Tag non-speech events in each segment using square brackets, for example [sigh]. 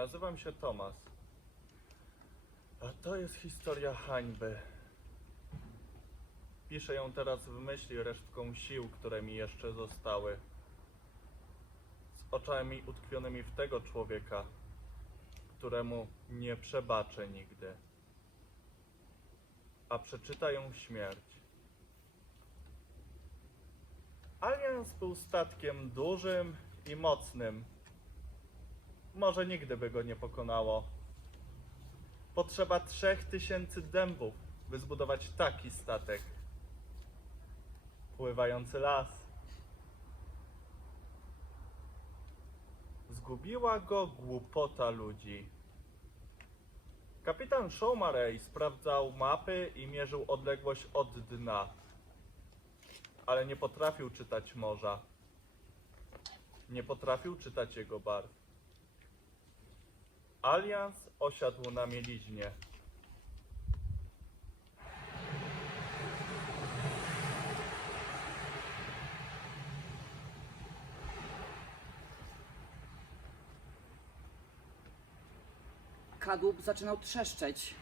Nazywam się Tomas. A to jest historia hańby. Piszę ją teraz w myśli resztką sił, które mi jeszcze zostały. Z oczami utkwionymi w tego człowieka, któremu nie przebaczę nigdy. A przeczyta ją śmierć. Alians był statkiem dużym i mocnym. Może nigdy by go nie pokonało. Potrzeba trzech tysięcy dębów, by zbudować taki statek. Pływający las. Zgubiła go głupota ludzi. Kapitan Showmaray sprawdzał mapy i mierzył odległość od dna, ale nie potrafił czytać morza. Nie potrafił czytać jego barw. Alians osiadł na mieliźnie. Kadłub zaczynał trzeszczeć.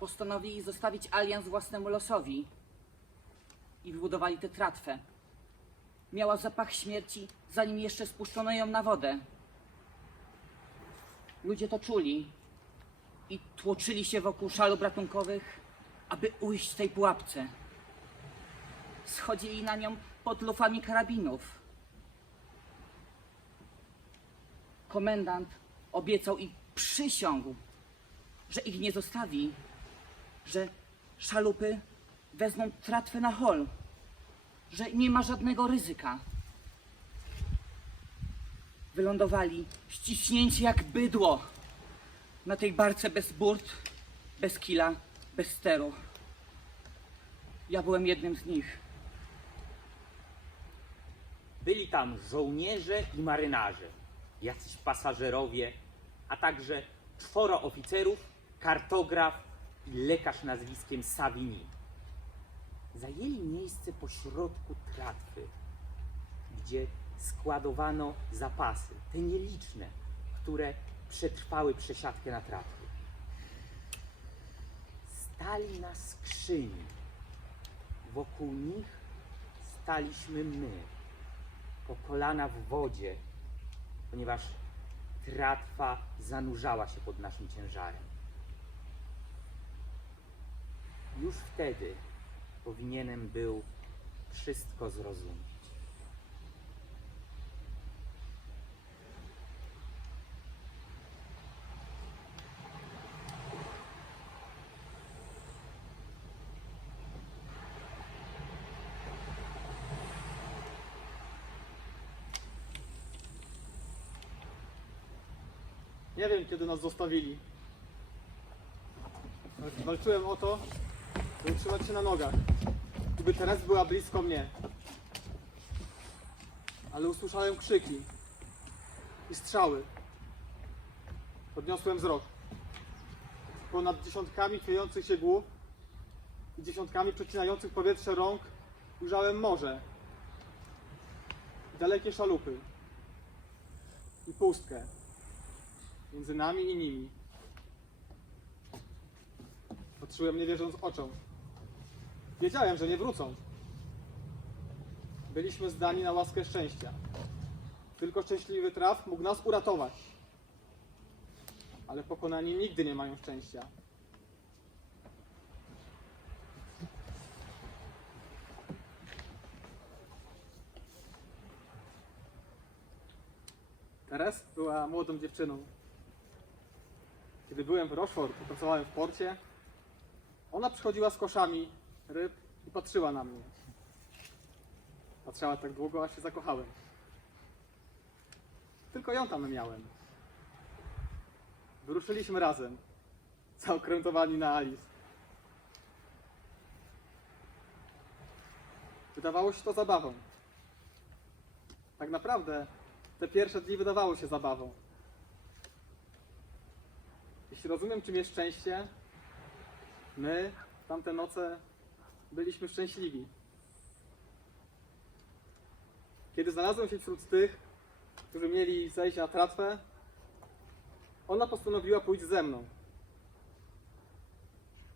Postanowili zostawić alians własnemu losowi i wybudowali tę tratwę. Miała zapach śmierci, zanim jeszcze spuszczono ją na wodę. Ludzie to czuli i tłoczyli się wokół szalub ratunkowych, aby ujść tej pułapce. Schodzili na nią pod lufami karabinów. Komendant obiecał i przysiągł, że ich nie zostawi, że szalupy wezmą tratwę na hol, że nie ma żadnego ryzyka. Wylądowali ściśnięci jak bydło na tej barce bez burt, bez kila, bez steru. Ja byłem jednym z nich. Byli tam żołnierze i marynarze, jacyś pasażerowie, a także czworo oficerów, kartograf i lekarz nazwiskiem Savini. Zajęli miejsce pośrodku tratwy, gdzie składowano zapasy, te nieliczne, które przetrwały przesiadkę na tratwie. Stali na skrzyni. Wokół nich staliśmy my po kolana w wodzie, ponieważ tratwa zanurzała się pod naszym ciężarem. Już wtedy powinienem był wszystko zrozumieć. Nie wiem, kiedy nas zostawili. Walczyłem o to, by utrzymać się na nogach. by Teres była blisko mnie. Ale usłyszałem krzyki i strzały. Podniosłem wzrok. Ponad dziesiątkami chwiejących się głów i dziesiątkami przecinających powietrze rąk ujrzałem morze. Dalekie szalupy i pustkę między nami i nimi. Patrzyłem nie wierząc oczom. Wiedziałem, że nie wrócą. Byliśmy zdani na łaskę szczęścia. Tylko szczęśliwy traf mógł nas uratować. Ale pokonani nigdy nie mają szczęścia. Teres była młodą dziewczyną. Kiedy byłem w Rochefort, pracowałem w porcie, ona przychodziła z koszami ryb i patrzyła na mnie. Patrzyła tak długo, aż się zakochałem. Tylko ją tam miałem. Wyruszyliśmy razem, zaokrętowani na Alice. Wydawało się to zabawą. Tak naprawdę te pierwsze dni wydawały się zabawą. Rozumiem, czym jest szczęście, my tamte noce byliśmy szczęśliwi. Kiedy znalazłem się wśród tych, którzy mieli zejść na tratwę, ona postanowiła pójść ze mną.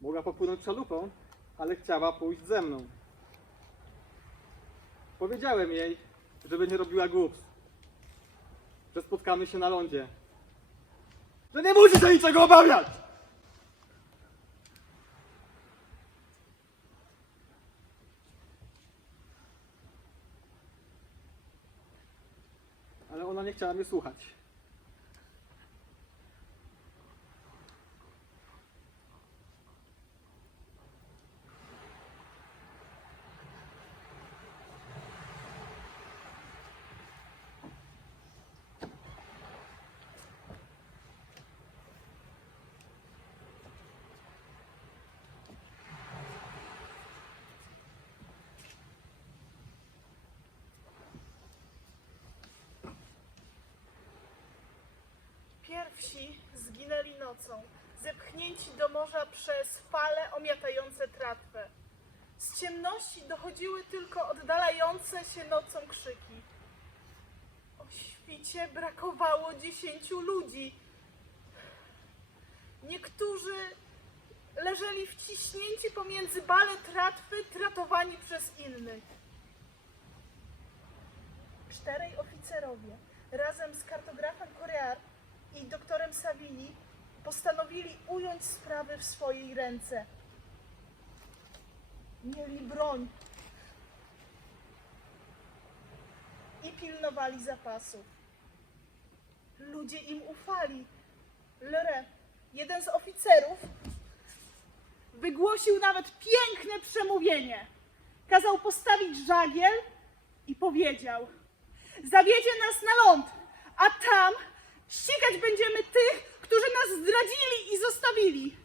Mogła popłynąć szalupą, ale chciała pójść ze mną. Powiedziałem jej, żeby nie robiła głupstw, że spotkamy się na lądzie, że nie musi się niczego obawiać! Ale ona nie chciała mnie słuchać. Pierwsi zginęli nocą, zepchnięci do morza przez fale omiatające tratwę. Z ciemności dochodziły tylko oddalające się nocą krzyki. O świcie brakowało dziesięciu ludzi. Niektórzy leżeli wciśnięci pomiędzy bale tratwy, tratowani przez innych. Czterej oficerowie razem z kartografem Korear i doktorem Savini postanowili ująć sprawy w swojej ręce. Mieli broń i pilnowali zapasów. Ludzie im ufali. Lere, jeden z oficerów, wygłosił nawet piękne przemówienie. Kazał postawić żagiel i powiedział: Zawiedzie nas na ląd, a tam ścigać będziemy tych, którzy nas zdradzili i zostawili.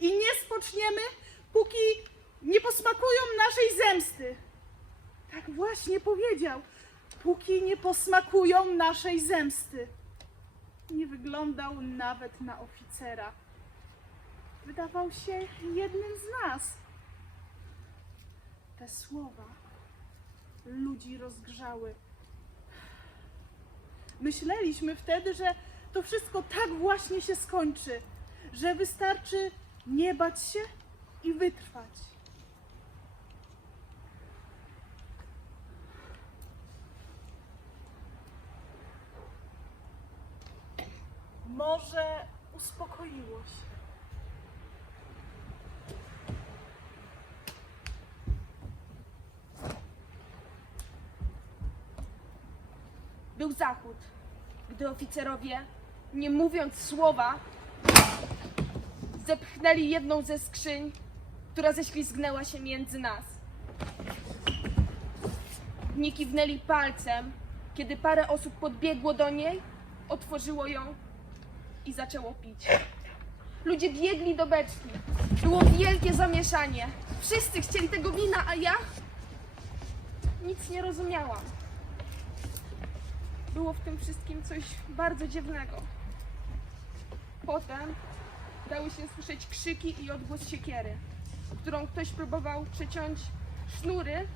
I nie spoczniemy, póki nie posmakują naszej zemsty. Tak właśnie powiedział. Póki nie posmakują naszej zemsty. Nie wyglądał nawet na oficera. Wydawał się jednym z nas. Te słowa ludzi rozgrzały. Myśleliśmy wtedy, że to wszystko tak właśnie się skończy, że wystarczy nie bać się i wytrwać. Morze uspokoiło się. Był zachód, gdy oficerowie, nie mówiąc słowa, zepchnęli jedną ze skrzyń, która ześlizgnęła się między nas. Nie kiwnęli palcem, kiedy parę osób podbiegło do niej, otworzyło ją i zaczęło pić. Ludzie biegli do beczki. Było wielkie zamieszanie. Wszyscy chcieli tego wina, a ja nic nie rozumiałam. Było w tym wszystkim coś bardzo dziwnego. Potem dały się słyszeć krzyki i odgłos siekiery, którą ktoś próbował przeciąć sznury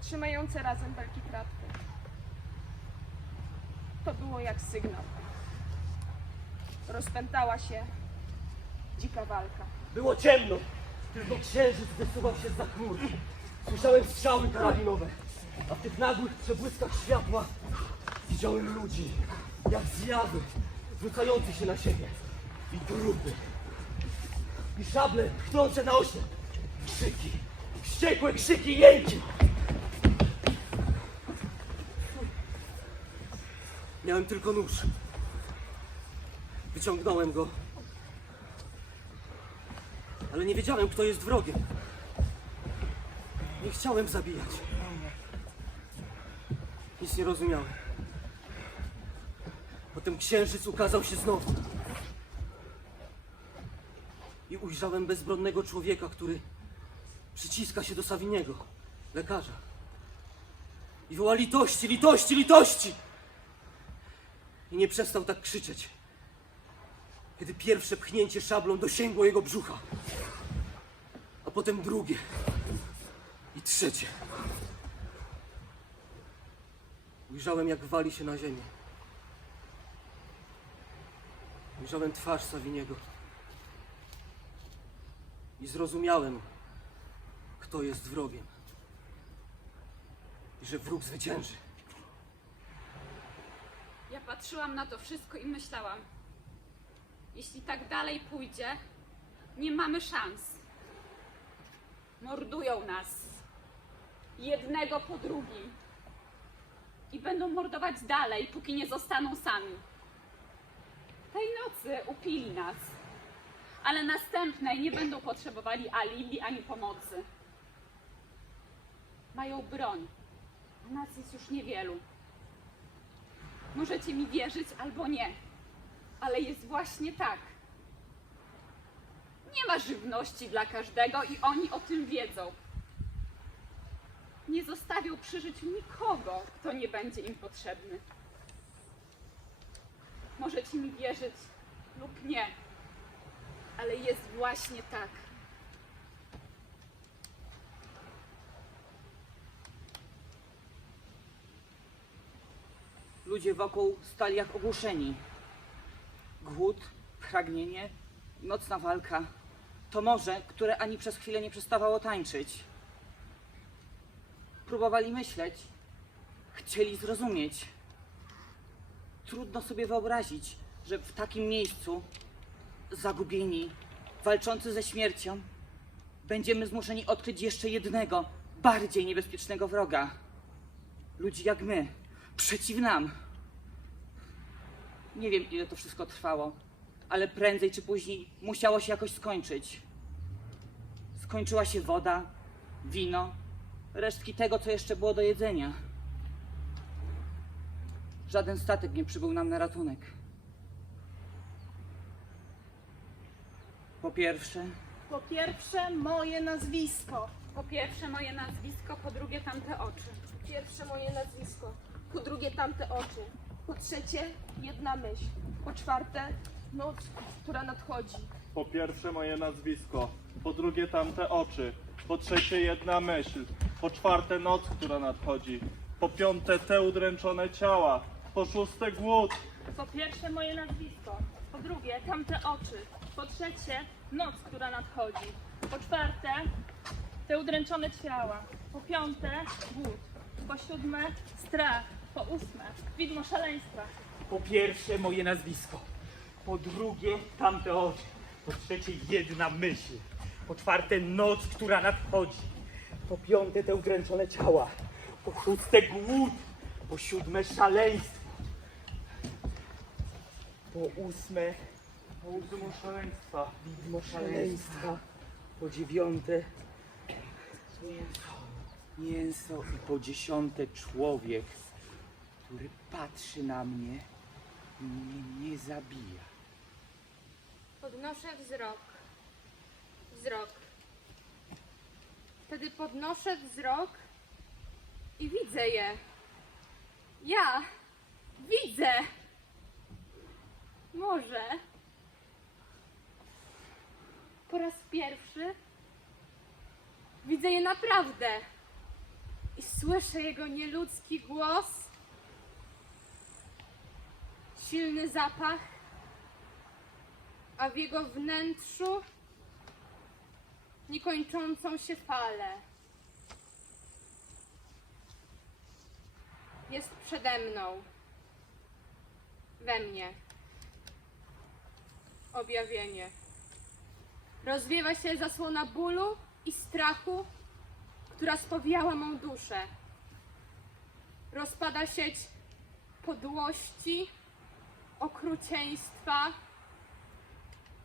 trzymające razem belki kratwy. To było jak sygnał. Rozpętała się dzika walka. Było ciemno, tylko księżyc wysuwał się za chmur. Słyszałem strzały karabinowe, a w tych nagłych przebłyskach światła widziałem ludzi, jak zjawy, rzucających się na siebie. I trupy. I szable pchnące na oślep. Krzyki, wściekłe krzyki jęki. Miałem tylko nóż. Wyciągnąłem go ale nie wiedziałem, kto jest wrogiem. Nie chciałem zabijać. Nic nie rozumiałem. Potem księżyc ukazał się znowu. I ujrzałem bezbronnego człowieka, który przyciska się do Saviniego, lekarza. I woła litości, litości, litości! I nie przestał tak krzyczeć kiedy pierwsze pchnięcie szablą dosięgło jego brzucha, a potem drugie i trzecie. Ujrzałem, jak wali się na ziemię. Ujrzałem twarz Sawiniego. I zrozumiałem, kto jest wrogiem. I że wróg zwycięży. Ja patrzyłam na to wszystko i myślałam, jeśli tak dalej pójdzie, nie mamy szans. Mordują nas. Jednego po drugim. I będą mordować dalej, póki nie zostaną sami. Tej nocy upili nas. Ale następnej nie będą potrzebowali alibi ani pomocy. Mają broń. A nas jest już niewielu. Możecie mi wierzyć albo nie, ale jest właśnie tak. Nie ma żywności dla każdego i oni o tym wiedzą. Zostawią przy życiu nikogo, kto nie będzie im potrzebny. Możecie mi wierzyć lub nie, ale jest właśnie tak. Ludzie wokół stali jak ogłuszeni. Głód, pragnienie, nocna walka. To morze, które ani przez chwilę nie przestawało tańczyć. Próbowali myśleć, chcieli zrozumieć. Trudno sobie wyobrazić, że w takim miejscu, zagubieni, walczący ze śmiercią, będziemy zmuszeni odkryć jeszcze jednego, bardziej niebezpiecznego wroga. Ludzi jak my, przeciw nam. Nie wiem, ile to wszystko trwało, ale prędzej czy później musiało się jakoś skończyć. Skończyła się woda, wino, resztki tego, co jeszcze było do jedzenia. Żaden statek nie przybył nam na ratunek. Po pierwsze, Po pierwsze, moje nazwisko. Po pierwsze moje nazwisko, po drugie tamte oczy. Pierwsze moje nazwisko, po drugie tamte oczy, po trzecie jedna myśl, po czwarte noc, która nadchodzi. Po pierwsze moje nazwisko, po drugie tamte oczy, po trzecie jedna myśl, po czwarte noc, która nadchodzi, po piąte te udręczone ciała, po szóste głód, Po pierwsze, moje nazwisko. Po drugie, tamte oczy. Po trzecie, noc, która nadchodzi. Po czwarte, te udręczone ciała. Po piąte, głód. Po siódme, strach. Po ósme, widmo szaleństwa. Po pierwsze moje nazwisko, po drugie tamte oczy, po trzecie jedna myśl, po czwarte noc, która nadchodzi, po piąte te udręczone ciała, po szóste głód, po siódme szaleństwo, po ósme po ósme szaleństwa, widmo szaleństwa, po dziewiąte mięso, mięso i po dziesiąte człowiek, który patrzy na mnie i mnie nie zabija. Podnoszę wzrok. Wzrok. Wtedy podnoszę wzrok i widzę je. Ja widzę. Może po raz pierwszy widzę je naprawdę i słyszę jego nieludzki głos, silny zapach a w jego wnętrzu niekończącą się falę. Jest przede mną, we mnie. Objawienie. Rozwiewa się zasłona bólu i strachu, która spowijała mą duszę. Rozpada sieć podłości, okrucieństwa,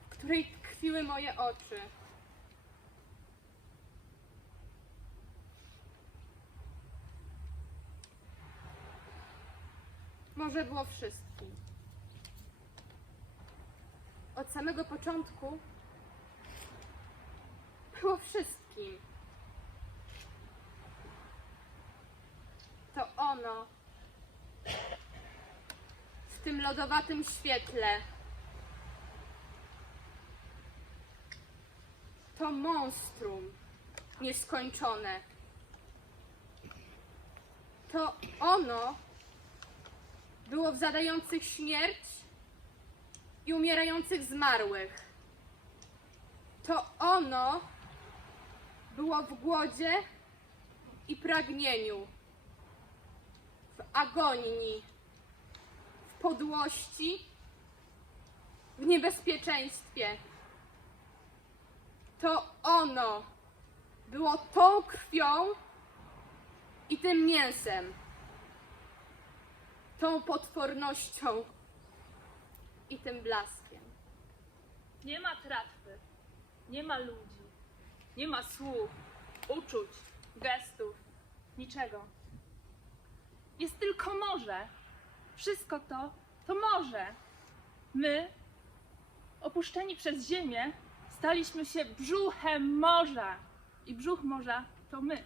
w której tkwiły moje oczy. Może było wszystkim. Od samego początku było wszystkim. To ono w tym lodowatym świetle. To monstrum nieskończone. To ono było w zadających śmierć i umierających zmarłych. To ono było w głodzie i pragnieniu, w agonii, w podłości, w niebezpieczeństwie. To ono było tą krwią i tym mięsem, tą potwornością i tym blaskiem. Nie ma tratwy, nie ma ludzi, nie ma słów, uczuć, gestów, niczego. Jest tylko morze. Wszystko to to morze. My, opuszczeni przez ziemię, staliśmy się brzuchem morza. I brzuch morza to my.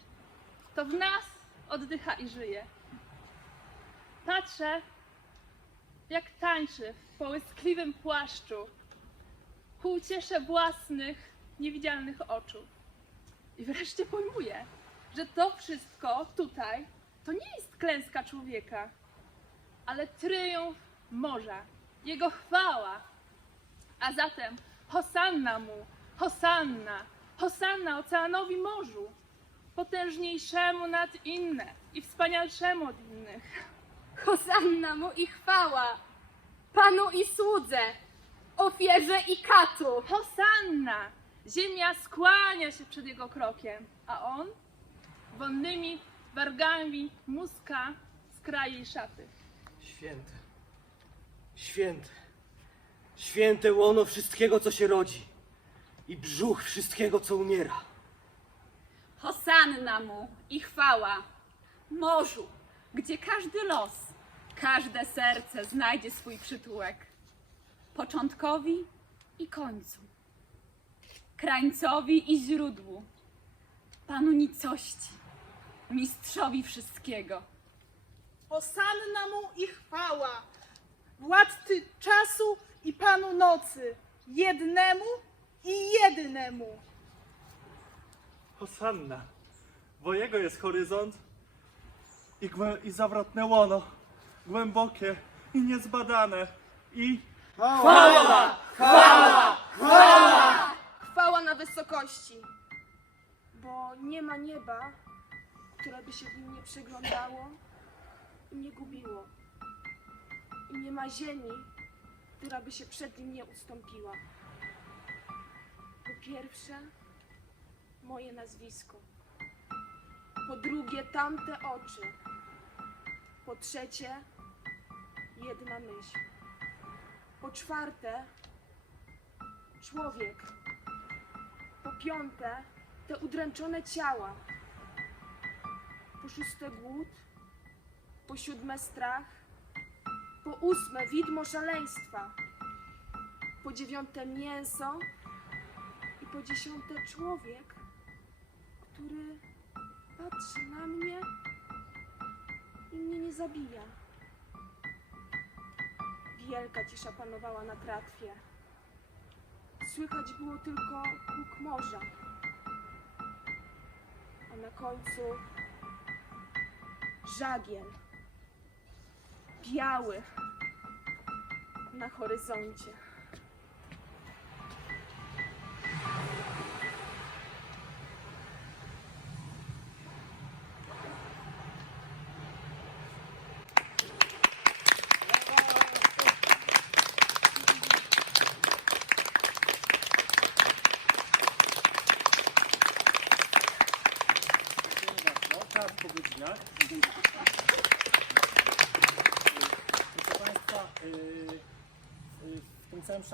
To w nas oddycha i żyje. Patrzę, jak tańczy w połyskliwym płaszczu, ku uciesze własnych, niewidzialnych oczu. I wreszcie pojmuję, że to wszystko tutaj to nie jest klęska człowieka, ale tryumf morza, jego chwała. A zatem hosanna mu, hosanna, hosanna oceanowi morzu, potężniejszemu nad inne i wspanialszemu od innych. Hosanna mu i chwała, Panu i słudze, ofierze i katu. Hosanna! Ziemia skłania się przed jego krokiem, a on wonnymi wargami muska z kraje szaty. Święte, święte, święte łono wszystkiego, co się rodzi i brzuch wszystkiego, co umiera. Hosanna mu i chwała morzu, gdzie każdy los, każde serce znajdzie swój przytułek. Początkowi i końcu, krańcowi i źródłu, Panu nicości, mistrzowi wszystkiego. Hosanna mu i chwała, władcy czasu i Panu nocy, jednemu i jednemu. Hosanna, bo jego jest horyzont i, głę- i zawrotne łono, głębokie i niezbadane i Chwała na wysokości, bo nie ma nieba, które by się w nim nie przyglądało i nie gubiło. I nie ma ziemi, która by się przed nim nie ustąpiła. Po pierwsze, moje nazwisko. Po drugie, tamte oczy. Po trzecie, jedna myśl. Po czwarte, człowiek. Po piąte, te udręczone ciała. Po szóste, głód. Po siódme, strach. Po ósme, widmo szaleństwa. Po dziewiąte, mięso. I po dziesiąte, człowiek, który patrzy na mnie i mnie nie zabija. Wielka cisza panowała na tratwie. Słychać było tylko huk morza. A na końcu żagiel. Biały na horyzoncie.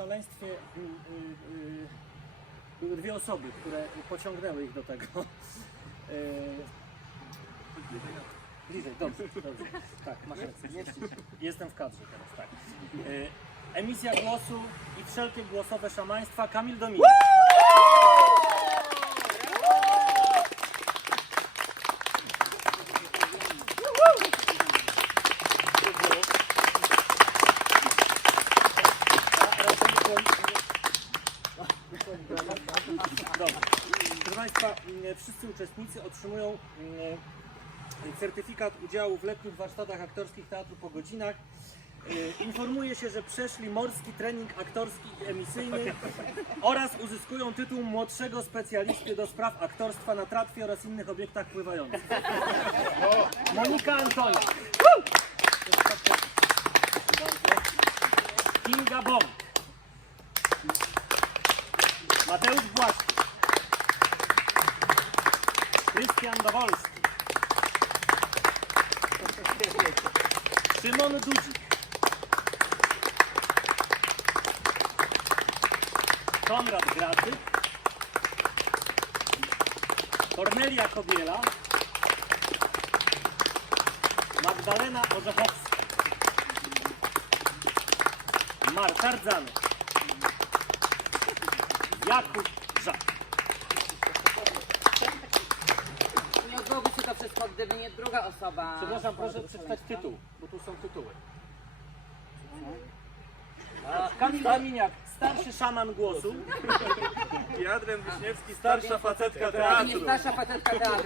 Szaleństwie y, y, y, były dwie osoby, które pociągnęły ich do tego. [laughs] Y, Bliżej, dobrze, dobrze. Tak, masz rację. Jestem w kadrze teraz, tak. Y, Emisja głosu i wszelkie głosowe szamaństwa Kamil Dominik. Dobrze. Proszę Państwa, m, wszyscy uczestnicy otrzymują m, certyfikat udziału w letnich warsztatach aktorskich Teatru po godzinach. Y, Informuje się, że przeszli morski trening aktorski i emisyjny oraz uzyskują tytuł młodszego specjalisty do spraw aktorstwa na tratwie oraz innych obiektach pływających. Monika Antonia. Kinga Bąk. Mateusz Błaszczyk. Konrad Graty. Kornelia Kobiela. Magdalena Orzechowska. Marta Rdzanek. Jakub Żak. Nie odbyłoby się to wszystko, gdyby nie druga osoba. Przepraszam, proszę przeczytać tytuł, bo tu są tytuły. Kamil Kaminiak, starszy szaman głosu. [laughs] I Adrian Wiśniewski, Starsza facetka To nie starsza facetka teatru.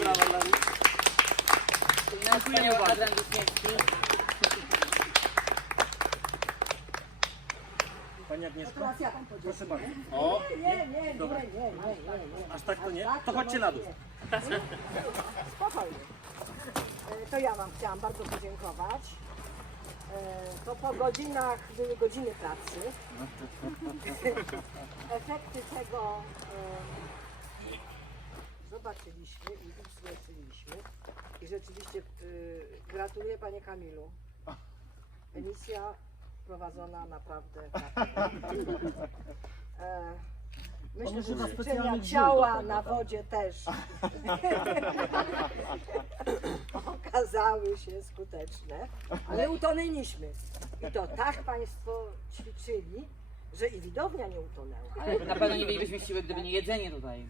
Brawa dla nich. Adrian Wiśniewski. Pani Agnieszko, proszę bardzo. Dobra. Aż tak to nie? To chodźcie na dół. Spokojnie. E, To ja Wam chciałam bardzo podziękować. E, To po godzinach były godziny pracy. [laughs] Efekty tego e, zobaczyliśmy i usłyszeliśmy. I rzeczywiście e, gratuluję Panie Kamilu. Emisja prowadzona naprawdę. Myślę, że ćwiczenia ciała na wodzie też [laughs] okazały się skuteczne, ale utonęliśmy. I to tak Państwo ćwiczyli, że i widownia nie utonęła. Ale na pewno nie mielibyśmy siły, gdyby nie jedzenie tutaj.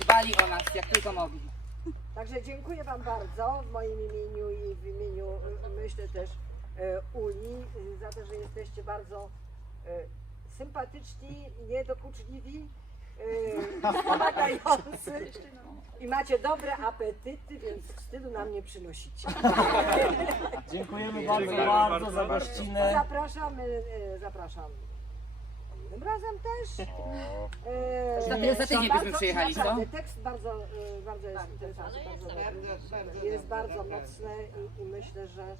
Dbali o nas, jak tylko mogli. Także dziękuję Wam bardzo w moim imieniu i w imieniu y, myślę też e, Uli y, za to, że jesteście bardzo e, sympatyczni, niedokuczliwi, e, pomagający i macie dobre apetyty, więc wstydu nam nie przynosicie. Dziękujemy bardzo, bardzo za gościnę. Zapraszamy, e, zapraszam. Tym razem też. E, Za ty- za tydzień byśmy bardzo- przyjechali, co? naprawdę, Tekst bardzo, bardzo jest interesujący, bardzo dobry. Jest bardzo mocny i, i myślę, że,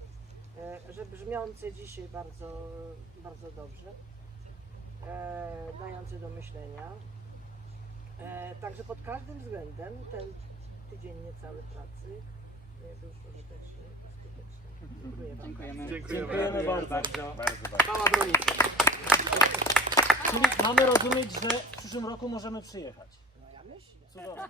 że brzmiący dzisiaj bardzo, bardzo dobrze. E, dający do myślenia. E, także pod każdym względem ten tydzień niecały pracy nie był skutecznie. skutecznie. Dziękuję Wam. Dziękujemy. Dziękujemy bardzo. Chwała bronicy. Czyli mamy rozumieć, że w przyszłym roku możemy przyjechać. No ja myślę. Cudownie.